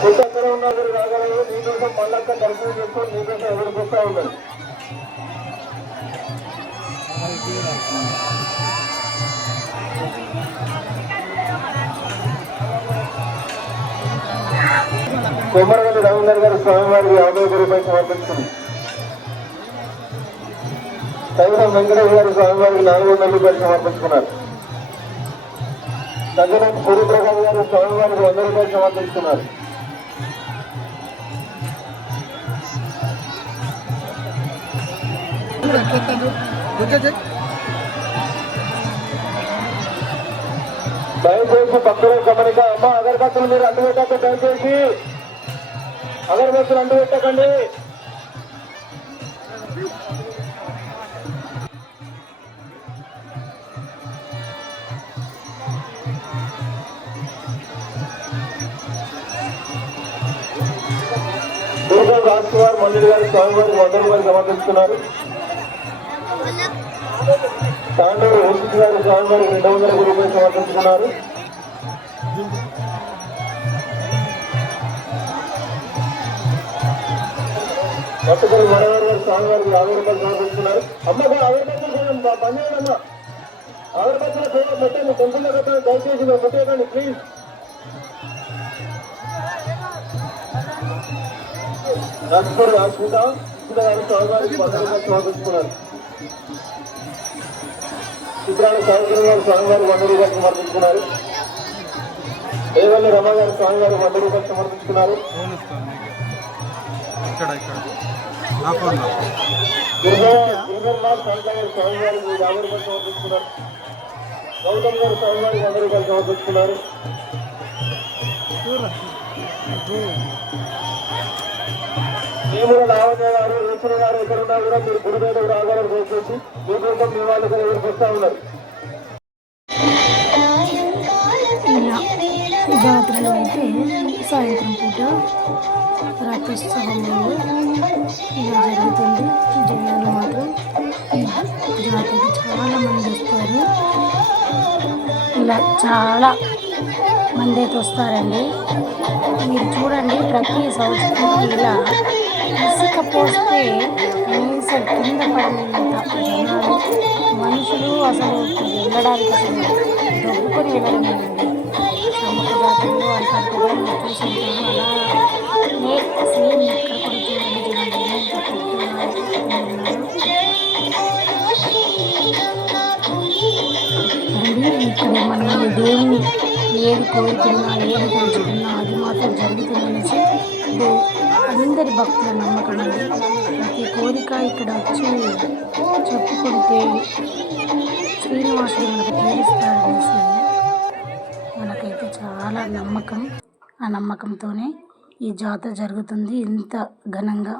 పూర్వ చంద్రబాబు ఉన్నారు రాగలరు నీ కోసం మళ్ళక్క దర్శనం చేసుకొని నీ కోసం ఎదురు చూస్తా ఉన్నారు? కొమ్మరవల్లి రవీందర్ గారు స్వామివారికి యాభై ఒక్క రూపాయలు సమర్పిస్తుంది కైవరం వెంకటేష్ గారు స్వామివారికి నాలుగు వందల రూపాయలు సమర్పించుకున్నారు. దగ్గర సూర్యప్రకాష్ గారు స్వామివారికి వంద రూపాయలు సమర్పిస్తున్నారు దయచేసి భక్తుల గమనిక. అమ్మ అగరబత్తులు మీరు అంటు పెట్టక దయచేసి అగరబత్తులు అంటు పెట్టకండి. దుర్గా రాజ్ కుమార్ మందిర్ గారి స్వామివారి వంద గారు సమర్పిస్తున్నారు. తాండూరు ఓసిస్ గారి స్వామివారికి రెండు వందల రూపాయలు సమర్పించుకున్నారు కొత్తపల్లి మనవారి స్వామి వారికి యాభై రూపాయలు సమర్పిస్తున్నారు అమ్మ అగరబత్తులు పని చేయండి అగరబత్తుల సేవ పెట్టండి టెంపుల్లో పెట్టండి దయచేసి మేము పెట్టేయండి ప్లీజ్. రాజ్పూర్ రాసుకుంటా ఇక్కడ గారి స్వామివారికి వంద రూపాయలు సమర్పించుకున్నారు చిత్రాల సావిత్రి గారు స్వామి వారు వంద రూపాయలు సమర్పించుకున్నారు. ఏవల్లి రమ గారు స్వామి స్వామివారి వంద రూపాయలు సమర్పించుకున్నారు. ఇక్కడ ఇక్కడ. నా ఫోన్లో గౌతమ్ గారు స్వామివారికి వంద రూపాయలు సమర్పించుకున్నారు భీముల గారు గారు ఉన్నా కూడా మీరు గుడి మీద రాగలరు దయచేసి మీకోసం మీ వాళ్ళు కూడా ఉన్నారు జాతరలో అయితే సాయంత్రం పూట రథోత్సవంలో ఇలా చాలా మంది అయితే వస్తారండి. మీరు చూడండి ప్రతి సంవత్సరం ఇలా ఇసుక పోస్తే కనీసం కింద పడినంత జనాలు మనుషులు అసలు వెళ్ళడానికి అసలు దొబ్బుకొని వెళ్ళడం సమ్మక్క జాతరలో అంటారు కదా మీరు సేమ్ ఇప్పుడు ఇక్కడ మనం దేవుని ఏది కోరుకున్నా ఏది కోరుకున్నా అది మాత్రం జరుగుతుందనేసి అందరి భక్తుల నమ్మకం అండి ప్రతి కోరిక ఇక్కడ వచ్చి చెప్పుకుంటే శ్రీనివాసుడు మనకు తీరుస్తాడనేసి మనకైతే చాలా నమ్మకం. ఆ నమ్మకంతోనే ఈ జాతర జరుగుతుంది. ఇంత ఘనంగా